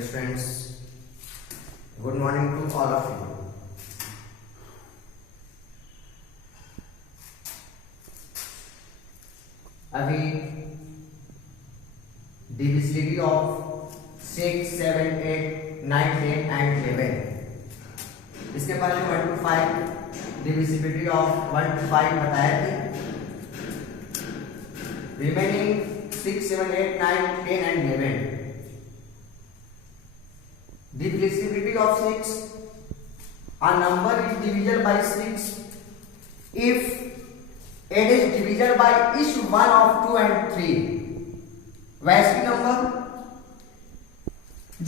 Dear students, good morning to all of you. अभी divisibility of 6, 7, 8, 9, 10 and 11. इसके पहले 1 to 5 divisibility of 1 to 5 बताए थे. Remaining 6, 7, 8, 9, 10 and 11. Divisibility of 6. A number is divisible by 6 if it is divisible by each one of 2 and 3. वैसे number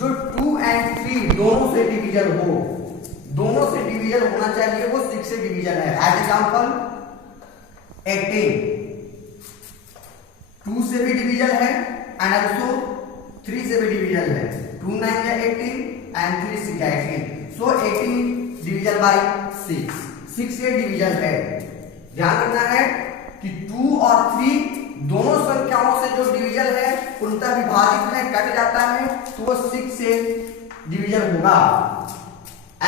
जो 2 and 3 दोनों से division हो, दोनों से डिविजन होना चाहिए, वो 6 से डिविजन है. एज एग्जांपल 18 2 से भी डिविजन है एंड ऑल्सो 3 से भी डिविजन है. 2 9 या 18 एंड 3 6 या 18. सो 18 डिविजन बाय 6, 6 से डिविजन है. ध्यान रखना है कि 2 और 3 दोनों संख्याओं से जो डिवीजन है उनका विभाजित में कट जाता है तो वो 6 से डिवीजन होगा.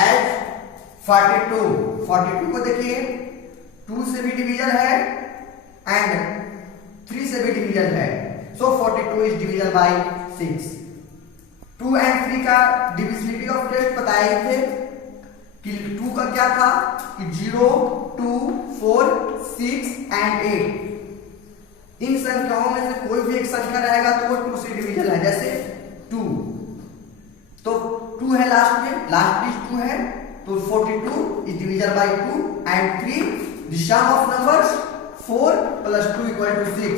एज 42 को देखिए, 2 से भी डिवीजन है एंड 3 से भी डिवीजन है. सो 42 इज डिवीजन बाय 6. 2 एंड 3 का डिविजिबिलिटी ऑफ टेस्ट बताए थे कि 2 का क्या था कि 0, 2, 4, 6 एंड 8. इन संख्याओं में से कोई भी एक संख्या रहेगा तो वो 2 से डिवीजन है. जैसे 2 तो 2 है लास्ट में, लास्ट डिजिट 2 है तो 42 is division by 2 and 3 the sum of numbers 4 plus 2 equal to 6.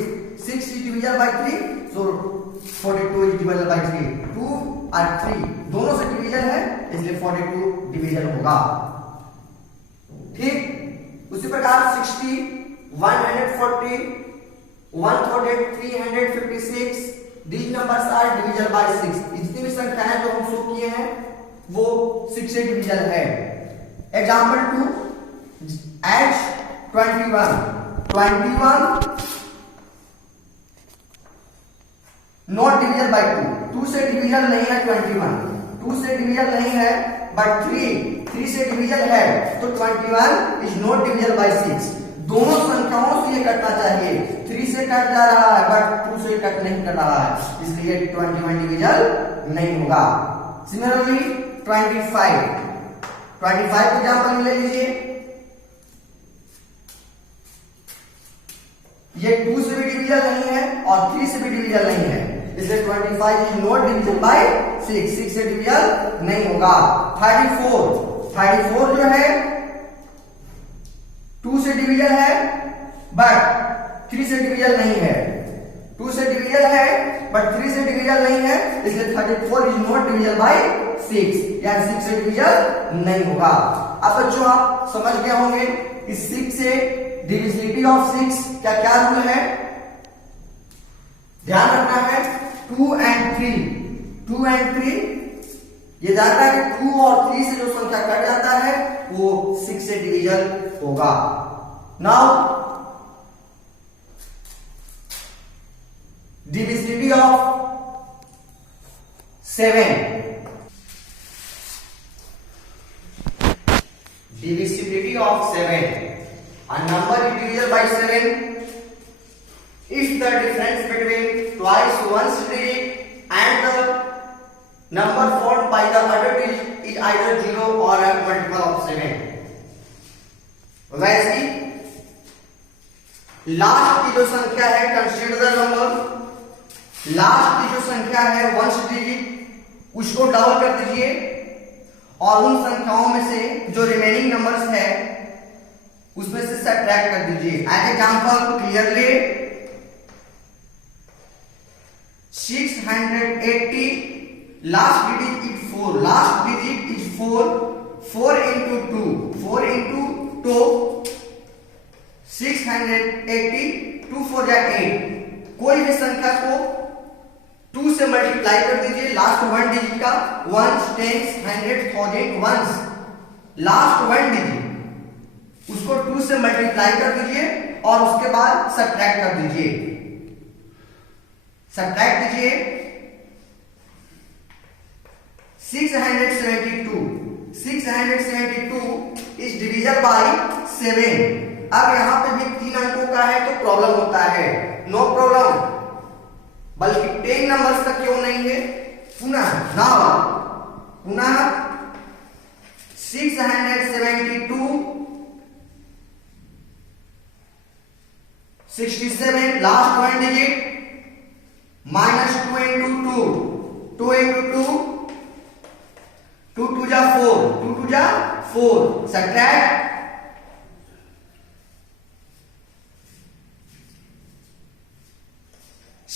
6 is divisible by 3 so 42 is divisible by 3. 2 और 3 दोनों से डिवीजन है इसलिए 42 डिवीजन होगा. ठीक उसी प्रकार 60, 140, 138, 356 these numbers are divisible by 6. जितनी भी संख्याएं जो हम शो किए हैं वो 6 से डिवीजन है. Example 2 as 21 not division by 2 से डिवीजन नहीं है. 2 से डिवीजन नहीं है बट 3 से डिवीजन है तो 21 इज नॉट डिवीजन बाय 6. दोनों संख्याओं से ये कटना चाहिए. 3 से कट जा रहा है बट 2 से कट नहीं कर रहा है इसलिए 21 डिवीजन नहीं होगा. सिमिलरली 25 को एग्जांपल ले लीजिए. ये 2 से भी डिवीजन नहीं है और 3 से भी डिवीजन नहीं है इसलिए 25 इज नॉट डिवीजन बाय 6. 6 से डिवीजन नहीं होगा. 34 जो है 2 से डिवीजन है बट 3 से डिवीजन नहीं है. 2 से डिवीजन है बट 3 से डिवीजन नहीं है इसलिए 34 इज नॉट डिवीजन बाय 6 या 6 से डिवीजन नहीं होगा. अब बच्चों आप समझ गए होंगे कि 6 से डिविजिबिलिटी ऑफ 6 क्या क्या रूल है. ध्यान रखना है 2 एंड 3 ये जानता है कि 2 और 3 से जो संख्या कट जाता है वो 6 से डिवीजन होगा. Now divisibility of 7. Divisibility of 7. A number is divisible by 7 if the difference between twice one's digit and the number formed by the other digit is either 0 or a multiple of 7. वैसे last की जो संख्या है, consider the number, last की जो संख्या है वंश डिजिट उसको डबल कर दीजिए और उन संख्याओं में से जो रिमेनिंग नंबर्स है उसमें से सब्ट्रैक्ट कर दीजिए. As example clearly 680 last digit is 4. Last digit is 4. 4 into 2 4 into 2 680 2 4 या 8. कोई भी संख्या को 2 से मल्टीप्लाई कर दीजिए. लास्ट वन डिजिट का 1 10 100 1000 वंस लास्ट वन डिजिट उसको 2 से मल्टीप्लाई कर दीजिए और उसके बाद सब्ट्रैक्ट कर दीजिए. सब्ट्रैक्ट कीजिए 672 इज डिविजल बाय 7। अब यहाँ पे भी 3 अंकों का है तो प्रॉब्लम होता है, नो प्रॉब्लम, बल्कि 10 नंबर्स तक क्यों नहीं है। पुनः 672 67 last one digit minus 2 into 2 2 into 2 2 2 जा 4 2 2 जा 4 subtract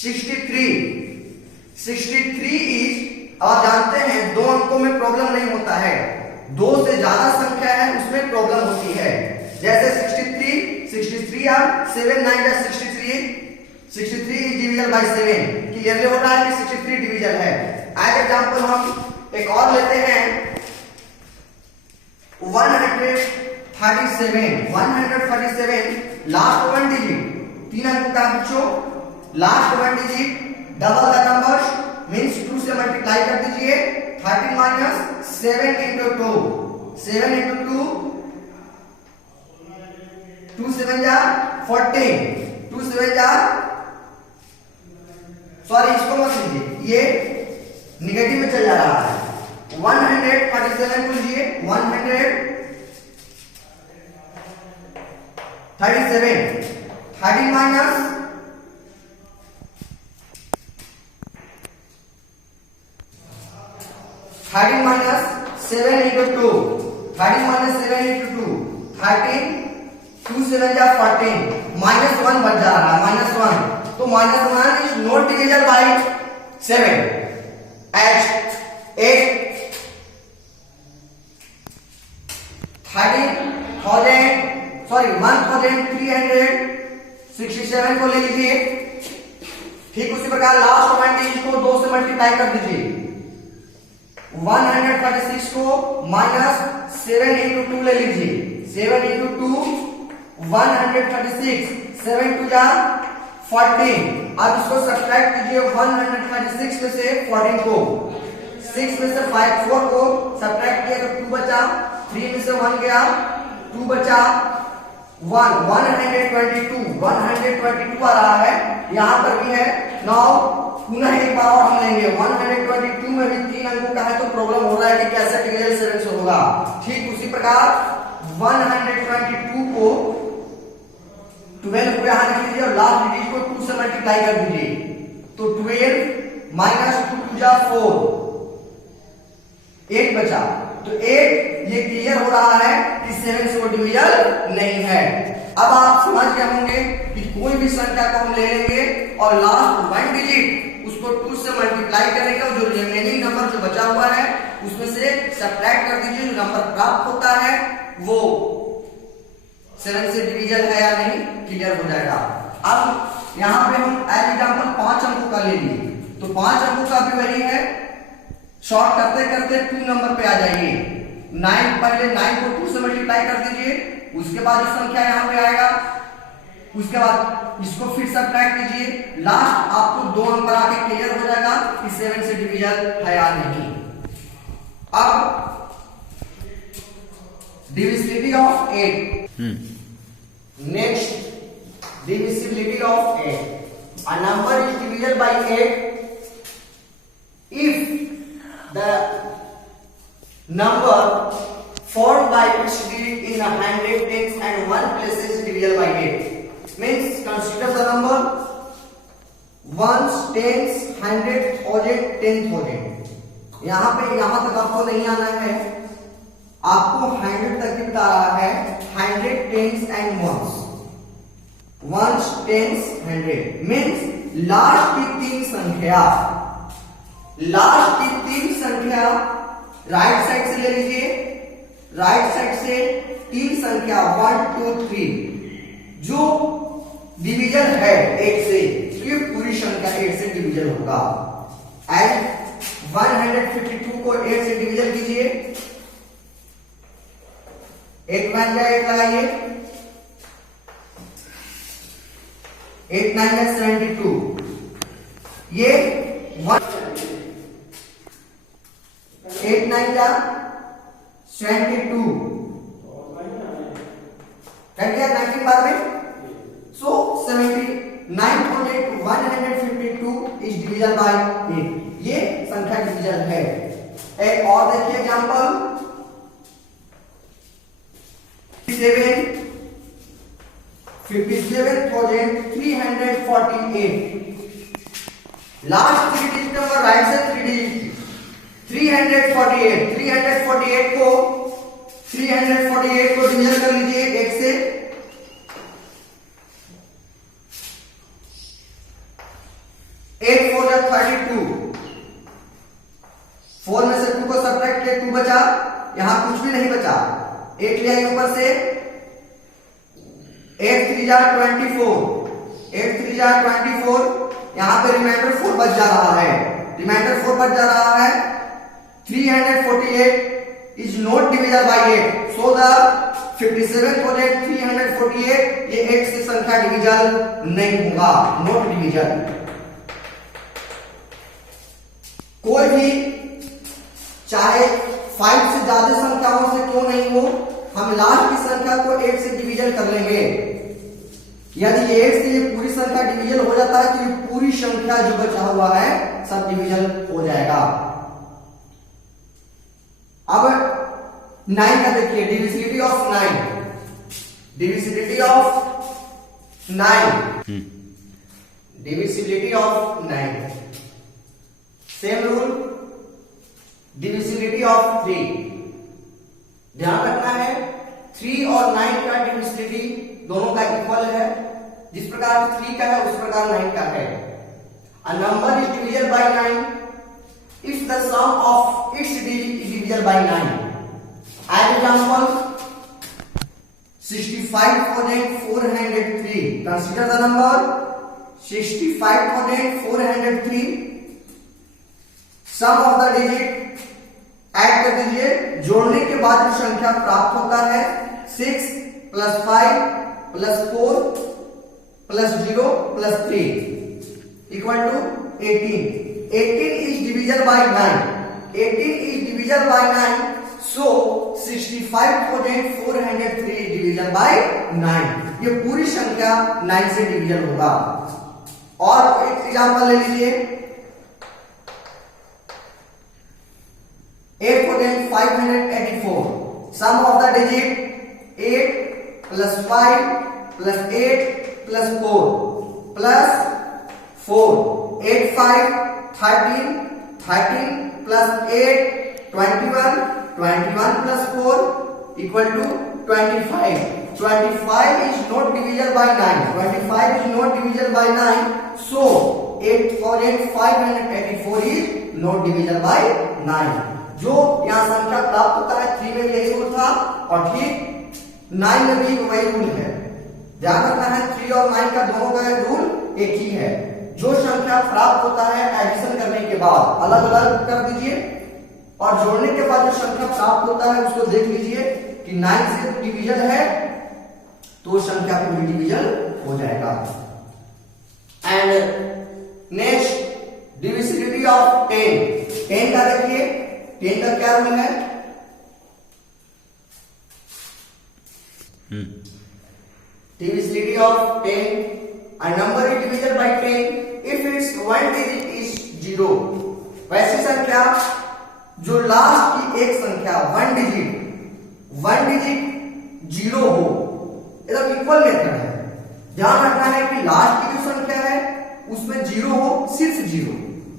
63 इज, आप जानते हैं 2 अंकों में प्रॉब्लम नहीं होता है, 2 से ज्यादा संख्या है उसमें प्रॉब्लम होती है। जैसे 63 और 7 9 जा 63 इज डिविजल बाय 7, क्लियरली हो रहा है कि 63 डिविजल है। एज एग्जांपल हम एक और लेते हैं 137 लास्ट वन डिजिट 3 अंक का बच्चों, last one digit double the numbers means 2 से मल्टीप्लाई कर दीजिए। 13 माइनस 7 into 2 7 into 2 2 7 जा 14 2 7 जा, सॉरी इसको मत लीजिए, ये निगेटिव में चल जा रहा है। 137 को लीजिए 137 13 माइनस 7 into 2 13 minus 7 into 2 13 2 7 जा 14 माइनस 1 बच जा रहा है, -1, तो -1 is not divisible by 7 as 1367 को ले लीजिए। ठीक उसी प्रकार लास्ट वन डिजिट को 2 से मल्टीप्लाई कर दीजिए। 136 को माइनस 7 into 2 ले लीजिए। 7 into 2 136 7 2 जा 14। अब इसको सब्ट्रैक्ट कीजिए 136 में से 14 को, 6 में से 4 को सब्ट्रैक्ट किया तो 2 बचा, 3 में से 1 गया 2 बचा 1 122 आ रहा है, यहां पर भी है। नाउ पुनः एक बार और हम लेंगे 122 में भी 3 अंकों का है तो प्रॉब्लम हो रहा है कि कैसे डिविजन 7 से होगा। ठीक उसी प्रकार 122 को 12 को यहां लिख लीजिए और लास्ट डिजिट को 2 से मल्टीप्लाई कर दीजिए, तो 12 माइनस 2 2 जा 4 8 बचा, तो 8 ये क्लियर हो रहा है कि 7 से वो डिविजल नहीं है। अब आप समझ गए होंगे कि कोई भी संख्या को हम ले लेंगे और लास्ट वन डिजिट उसको 2 से मल्टीप्लाई करेंगे और जो रिमेनिंग नंबर जो बचा हुआ है उसमें से सब्ट्रैक्ट कर दीजिए, जो नंबर प्राप्त होता है वो 7 से डिविजल है या नहीं क्लियर हो जाएगा। अब यहां पे हम एज एग्जांपल 5 अंकों का ले लिए, तो 5 अंकों का भी वही है, शॉर्ट करते करते 2 नंबर पे आ जाइए। 9 पहले 9 को 2 से मल्टीप्लाई कर दीजिए, उसके बाद जो संख्या यहां पे आएगा उसके बाद इसको फिर सब्ट्रैक्ट कीजिए, लास्ट आपको 2 नंबर आके क्लियर हो जाएगा कि 7 से डिविजल है या नहीं। अब divisibility of 8, next divisibility of 8, a number is divisible by 8 if the number formed by its digit in 100 tens and 1 place is divisible by 8. Means consider the number ones, tens, 100, 1000, 10,000। यहां पे यहां तक आपको नहीं आना है, आपको 100 तक ही बता रहा है। 100 tens and ones, 10s 100 means last की 3 संख्या, लास्ट की 3 संख्या राइट साइड से ले लीजिए, राइट साइड से 3 संख्या 1 2 3 जो डिवीजन है 8 से, तो ये पूरी संख्या 8 से डिवीजन होगा। एंड 152 को 8 से डिवीजन कीजिए, 8 9 का 8 लगाइए, 8 9 का 72, ये 1 8 9 जा 22 कट गया 19 बाद में। सो 79,152 इज डिविजन बाय 8। ये संख्या डिविजन है। एक और देखिए example 57,348। Last 3 digit number right से 3 डिजिट 348 348 को डिवीजन कर लीजिए 1 से। 8 4 32, 4 में से 2 को सब्ट्रैक्ट किया 2 बचा, यहां कुछ भी नहीं बचा, 1 लिया ऊपर से। 8 3 जा 24, 8 3 जा 24, यहां पे रिमाइंडर 4 बच जा रहा है, रिमाइंडर 4 बच जा रहा है। 348 is not divisible by 8, so the 57,348 ये 8 से संख्या डिविजन नहीं होगा, नॉट डिविजन। कोई भी चाहे 5 से ज्यादा संख्याओं से क्यों नहीं हो, हम लास्ट की संख्या को 8 से डिवीजन कर लेंगे। यदि 8 से ये पूरी संख्या डिवीजन हो जाता है तो ये पूरी संख्या जो बचा हुआ है सब डिवीजन हो जाएगा। अब 9 का देखिए, divisibility of 9, divisibility of 9, divisibility of 9, same rule, divisibility of 3। ध्यान रखना है 3 और 9 का डिविजिबिलिटी दोनों का इक्वल है, जिस प्रकार 3 का है उस प्रकार 9 का है। A number is divisible by 9 if the sum of its digit is divisible by 9. As example 65,403. Consider the number 65,403. Sum of the digit, add कर दीजिए, जोड़ने के बाद जो संख्या प्राप्त होता है 6 + 5 + 4 + 0 + 3 = 18. 18 is divisible by 9. 18 is divisible by 9. So 65,403 is divisible by 9. ये पूरी संख्या 9 से डिवीजन होगा। और एक एग्जांपल ले लीजिए 8,584. Sum of the digit 8 + 5 + 8 + 4 + 4 8 5 13 13 + 8 21 21 + 4 = 25. 25 is not divisible by 9. 25 is not divisible by 9. So 8,584 is not divisible by 9. जो यहां संख्या प्राप्त होता है 3 में भी यही रूल था और ठीक 9 में भी वही रूल है। ध्यान रखना है 3 और 9 का दोनों का रूल एक ही है। जो संख्या प्राप्त होता है एडिशन करने के बाद अलग अलग कर दीजिए और जोड़ने के बाद जो संख्या प्राप्त होता है उसको देख लीजिए कि 9 से डिवीजन है तो संख्या पूरी डिवीजन हो जाएगा। And next divisibility of 10। 10 का देखिए 10 का क्या रूल है? Divisibility of 10. A number is divisible by 10 if its one digit is 0. वैसी संख्या जो लास्ट की एक संख्या वन डिजिट 0 हो, एकदम इक्वल मेथड है। ध्यान रखना है कि लास्ट की जो संख्या है उसमें 0 हो, सिर्फ 0,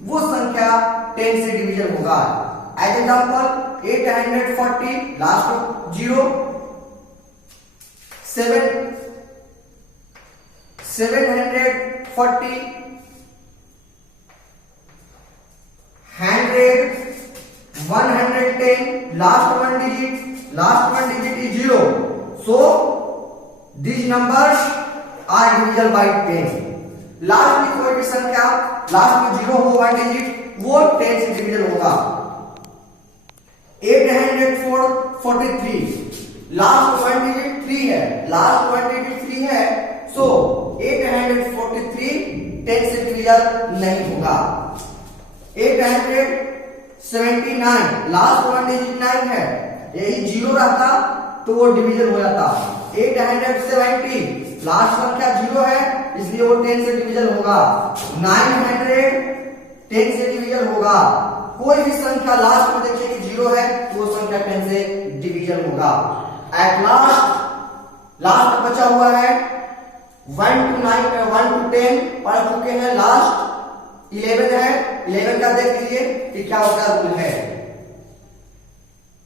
वो संख्या 10 से डिवीजन होगा। As example 840 last 0 740 100 110 last one digit is 0, so these numbers are divisible by 10. लास्ट की कोई भी संख्या लास्ट में 0 हो वन डिजिट वो 10 से डिवीजन होगा। 843 लास्ट वन डिजिट 3 है, लास्ट वन डिजिट 3 है, सो 843 10 से डिवीजन नहीं होगा। 876 79, लास्ट वन डिजिट 9 है, यही 0 रहता तो वो डिवीजन हो जाता। 870, लास्ट संख्या 0 है इसलिए वो 10 से डिवीजन होगा। 900 10 से डिवीजन होगा। कोई भी संख्या लास्ट में देखिए कि 0 है तो वो संख्या 10 से डिवीजन होगा। एट लास्ट बचा हुआ है 1 to 9 1 to 10 पढ़ चुके हैं, लास्ट 11 है। 11 का देख लीजिए कि क्या होता रूल है।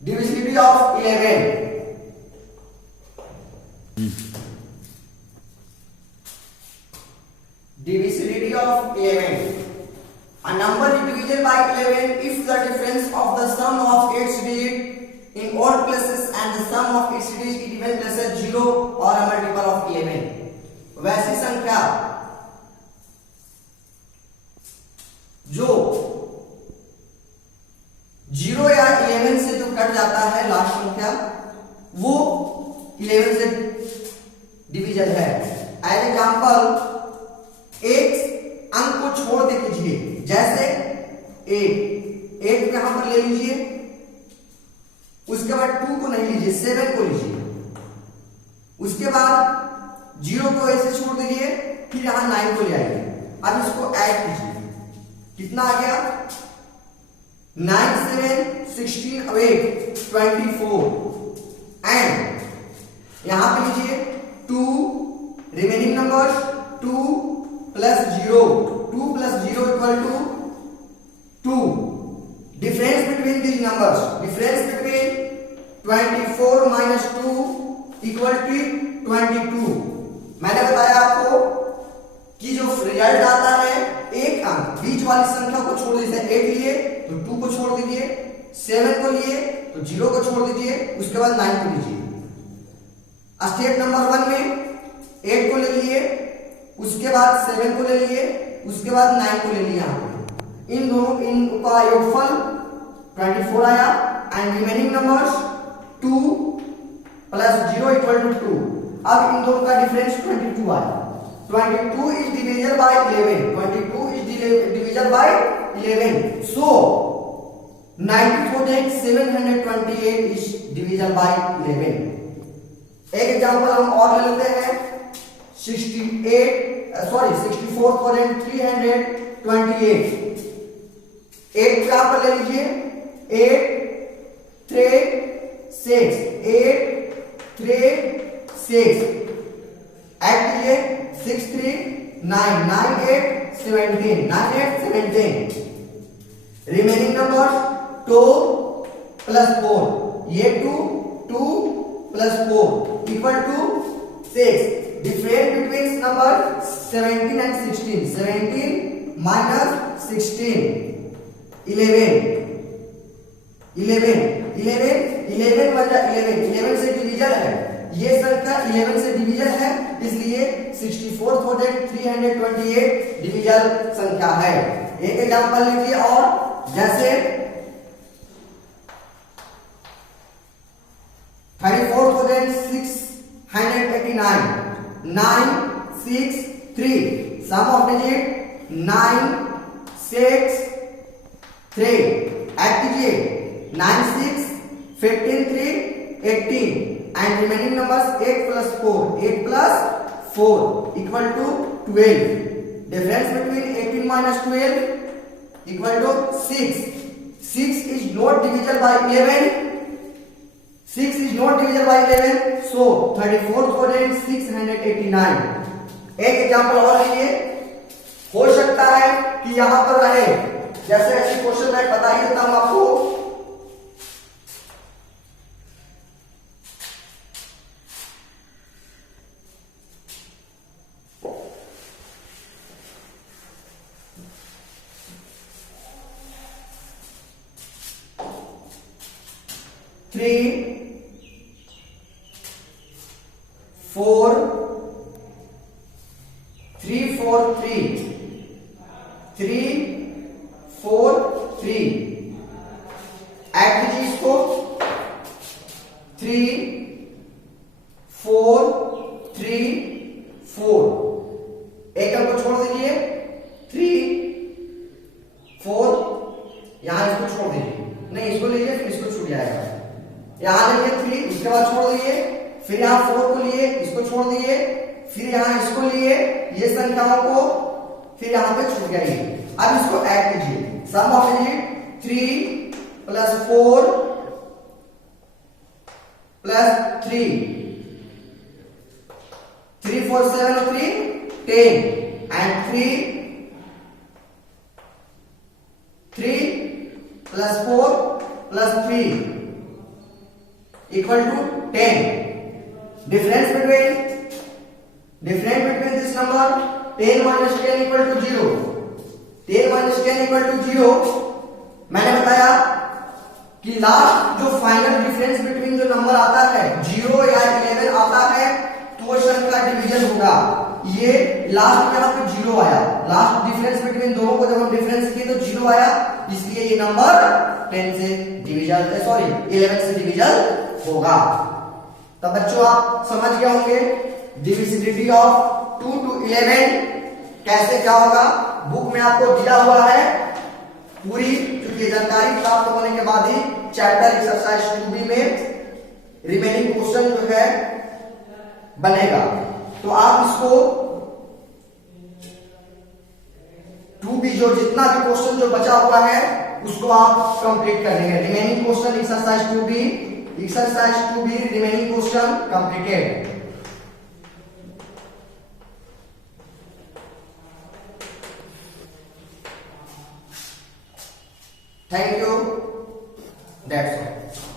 Divisibility of 11, divisibility of 11. A number is divisible by 11 if the difference of the sum of its digits in odd places and the sum of its digits in even places 0 or a multiple of 11. वैसी संख्या जो 0 या 11 से जो cut जाता है last संख्या वो 11 से डिवीजन है। एज एग्जांपल एक अंक को छोड़ दे कीजिए, जैसे 8 यहां पर ले लीजिए, उसके बाद 2 को नहीं लीजिए, 7 को लीजिए, उसके बाद 0 को ऐसे छोड़ दीजिए, फिर यहां 9 को ले आइए। अब इसको ऐड कीजिए, कितना आ गया 9 7 16 8 24 एंड यहां पे लीजिए 2 remaining numbers 2 plus 0 2 plus 0 equal to 2। Difference between these numbers, difference between 24 minus 2 equal to 22। मैंने बताया आपको कि जो रिजल्ट आता है एक अंक बीच वाली संख्या को छोड़ दीजिए, 8 लिए तो 2 को छोड़ दीजिए, 7 को लिए तो 0 को छोड़ दीजिए, उसके बाद 9 को लीजिए। स्टेप नंबर 1 में 8 को ले लिए, उसके बाद 7 को ले लिए, उसके बाद 9 को ले लिया। इन दोनों का योगफल 24 आया and remaining numbers 2 plus 0 equal to 2। अब इन दोनों का डिफरेंस 22 आया। 22 is divisible by 11, 22 is divisible by 11, so 94,728 is divisible by 11। एक एग्जांपल हम और ले लेते हैं 64,328। एक यहां पर ले लीजिए 8 3 6 8 3 6 ऐड कीजिए 6 3 9 9 8 17 9 8 17। रिमेनिंग नंबर 2 प्लस 4, ये 2 2 plus 4 equal to 6। Difference between number 17 and 16, 17 minus 16 11 से डिवीजन है, ये संख्या 11 से डिवीजन है, इसलिए 64,328 डिवीजन संख्या है। एक एग्जांपल लीजिए और, जैसे 34,689 9 6 3 सम ऑफ डिजिट 9 6 3 ऐड कीजिए 9 6 15 3 18 and remaining numbers 8 plus 4 equal to 12। difference between 18 minus 12 equal to 6 is not divisible by 11, 6 is not divisible by 11, so 34,689। एक एग्जांपल और लीजिए, हो सकता है कि यहां पर रहे, जैसे ऐसी क्वेश्चन मैं बता ही देता हूं आपको। Three, 4, 3 4 3 3 4 3 ऐड कीजिए इसको 3 4 3 4। एक अंक को छोड़ दीजिए 3 4, यहां इसको छोड़ दीजिए। जाएगा। यहाँ लिए 3, उसके बाद छोड़ दिए, फिर यहाँ 4 को लिए, इसको छोड़ दिए, फिर यहाँ इसको लिए, ये संख्याओं को, फिर यहाँ पे छूट गया ये। अब इसको ऐड कीजिए, सम ऑफ डिजिट 3 + 4 + 3, 3 4 7 और 3 10 and 3 + 4 + 3 equal to 10. Difference between this number 10 - 10 equal to 0. 10 - 10 equal to 0. मैंने बताया कि लास्ट जो फाइनल डिफरेंस बिटवीन जो नंबर आता है 0 या 11 आता है तो वो संख्या का डिवीजन होगा। ये लास्ट में यहाँ पे 0 आया, लास्ट डिफरेंस बिटवीन दोनों को जब हम डिफरेंस किए तो 0 आया, इसलिए ये नंबर 10 से डिविजन 11 से डिविजन होगा। तब बच्चों आप समझ गए होंगे डिविजिबिलिटी ऑफ 2 to 11 कैसे क्या होगा। बुक में आपको दिया हुआ है पूरी, क्योंकि ये जानकारी प्राप्त होने के बाद ही चैप्टर एक्सरसाइज 2B में रिमेनिंग क्वेश्चन जो है बनेगा। तो आप इसको 2B जो जितना भी क्वेश्चन जो बचा हुआ है उसको आप कंप्लीट कर लेंगे। Remaining question exercise 2B remaining question completed. Thank you. That's all.